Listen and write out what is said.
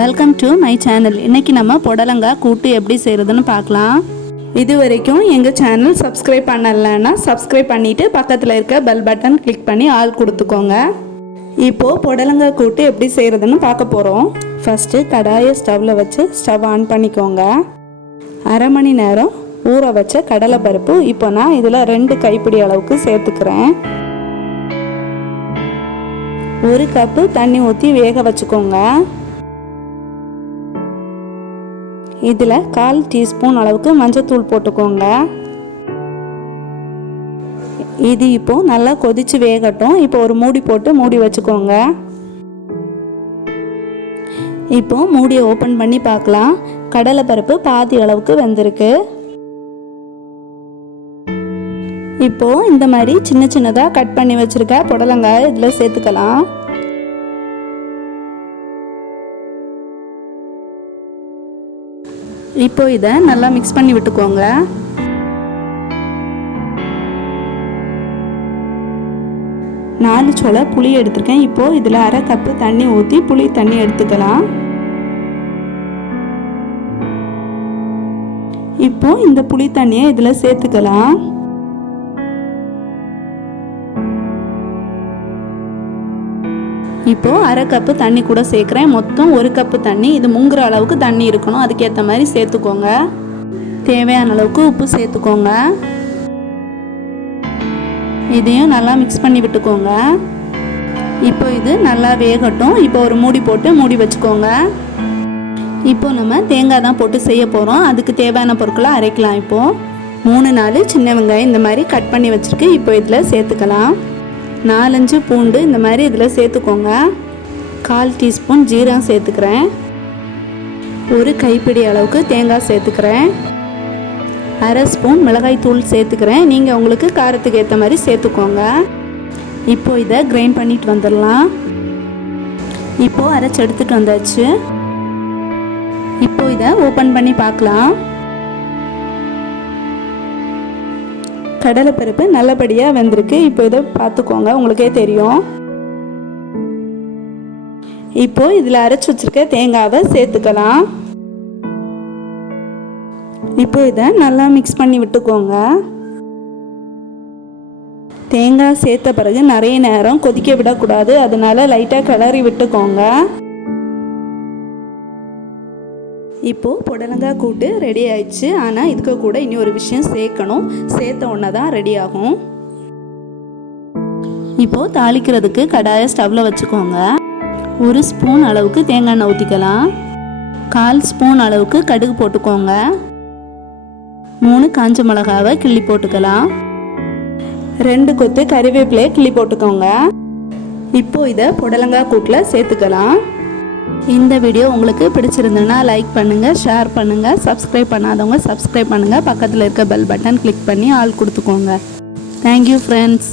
Welcome to my channel. இன்றைக்கி நம்ம புடலங்காய் கூட்டு எப்படி செய்கிறதுன்னு பார்க்கலாம். இது வரைக்கும் எங்கள் சேனல் சப்ஸ்கிரைப் பண்ணலைன்னா சப்ஸ்கிரைப் பண்ணிவிட்டு பக்கத்தில் இருக்க பெல் பட்டன் கிளிக் பண்ணி ஆல் கொடுத்துக்கோங்க. இப்போது புடலங்காய் கூட்டு எப்படி செய்கிறதுன்னு பார்க்க போகிறோம். ஃபஸ்ட்டு கடாயை ஸ்டவ்வில் வச்சு ஸ்டவ் ஆன் பண்ணிக்கோங்க. அரை மணி நேரம் ஊற வச்ச கடலை பருப்பு இப்போ நான் இதில் 2 கைப்பிடி அளவுக்கு சேர்த்துக்கிறேன். 1 கப்பு தண்ணி ஊற்றி வேக வச்சுக்கோங்க. இதில் 1/4 டீஸ்பூன் அளவுக்கு மஞ்சத்தூள் போட்டுக்கோங்க. இது இப்போ நல்லா கொதிச்சு வேகட்டும். இப்போ ஒரு மூடி போட்டு மூடி வச்சுக்கோங்க. இப்போ மூடியை ஓப்பன் பண்ணி பார்க்கலாம். கடலை பருப்பு பாதி அளவுக்கு வெந்திருக்கு. இப்போ இந்த மாதிரி சின்ன சின்னதாக கட் பண்ணி வச்சிருக்க புடலங்காய் இதில் சேர்த்துக்கலாம். இப்போ இதை நல்லா மிக்ஸ் பண்ணி விட்டுக்கோங்க. நாலு சோள புளி எடுத்துருக்கேன். இப்போ இதில் 1/2 கப்பு தண்ணி ஊற்றி புளி தண்ணி எடுத்துக்கலாம். இப்போ இந்த புளி தண்ணியை இதில் சேர்த்துக்கலாம். இப்போ 1/2 கப்பு தண்ணி கூட சேர்க்குறேன். மொத்தம் 1 கப்பு தண்ணி. இது முங்குற அளவுக்கு தண்ணி இருக்கணும். அதுக்கேற்ற மாதிரி சேர்த்துக்கோங்க. தேவையான அளவுக்கு உப்பு சேர்த்துக்கோங்க. இதையும் நல்லா மிக்ஸ் பண்ணி விட்டுக்கோங்க. இப்போ இது நல்லா வேகட்டும். இப்போ ஒரு மூடி போட்டு மூடி வச்சுக்கோங்க. இப்போ நம்ம தேங்காய் தான் போட்டு செய்ய போகிறோம். அதுக்கு தேவையான பொருட்களை அரைக்கலாம். இப்போது 3-4 சின்ன வெங்காயம் இந்த மாதிரி கட் பண்ணி வச்சுருக்கு. இப்போ இதில் சேர்த்துக்கலாம். 4-5 பூண்டு இந்த மாதிரி இதில் சேர்த்துக்கோங்க. 1/4 டீஸ்பூன் ஜீரகம் சேர்த்துக்கிறேன். 1 கைப்பிடி அளவுக்கு தேங்காய் சேர்த்துக்கிறேன். 1/2 ஸ்பூன் மிளகாய் தூள் சேர்த்துக்கிறேன். நீங்கள் உங்களுக்கு காரத்துக்கு ஏற்ற மாதிரி சேர்த்துக்கோங்க. இப்போ இதை கிரைண்ட் பண்ணிட்டு வந்துடலாம். இப்போது அரைச்சி எடுத்துகிட்டு வந்தாச்சு. இப்போ இதை ஓப்பன் பண்ணி பார்க்கலாம். கடலை பருப்பு நல்லபடியாக வெந்திருக்கு. இப்போ இதை பார்த்துக்கோங்க, உங்களுக்கே தெரியும். இப்போ இதில் அரைச்சி வச்சிருக்க தேங்காவை சேர்த்துக்கலாம். இப்போ இதை நல்லா மிக்ஸ் பண்ணி விட்டுக்கோங்க. தேங்காய் சேர்த்த பிறகு நிறைய நேரம் கொதிக்க விடக்கூடாது. அதனால லைட்டாக கிளறி விட்டுக்கோங்க. இப்போது புடலங்காய் கூட்டு ரெடி ஆயிடுச்சு. ஆனால் இதுக்கு கூட இனி ஒரு விஷயம் சேர்க்கணும். சேர்த்த உடனே தான் ரெடி ஆகும். இப்போது தாளிக்கிறதுக்கு கடாயை ஸ்டவ்வில் வச்சுக்கோங்க. 1 ஸ்பூன் அளவுக்கு தேங்காய் எண்ணெய் ஊற்றிக்கலாம். 1/4 ஸ்பூன் அளவுக்கு கடுகு போட்டுக்கோங்க. 3 காஞ்ச மிளகாவை கிள்ளி போட்டுக்கலாம். 2 கொத்து கறிவேப்பிலையை கிள்ளி போட்டுக்கோங்க. இப்போது இதை புடலங்காய் கூட்டில் சேர்த்துக்கலாம். இந்த வீடியோ உங்களுக்கு பிடிச்சிருந்ததுன்னா லைக் பண்ணுங்கள், ஷேர் பண்ணுங்கள். சப்ஸ்கிரைப் பண்ணாதவங்க சப்ஸ்கிரைப் பண்ணுங்கள். பக்கத்தில் இருக்க பெல் பட்டன் கிளிக் பண்ணி ஆல் கொடுத்துக்கோங்க. Thank you friends.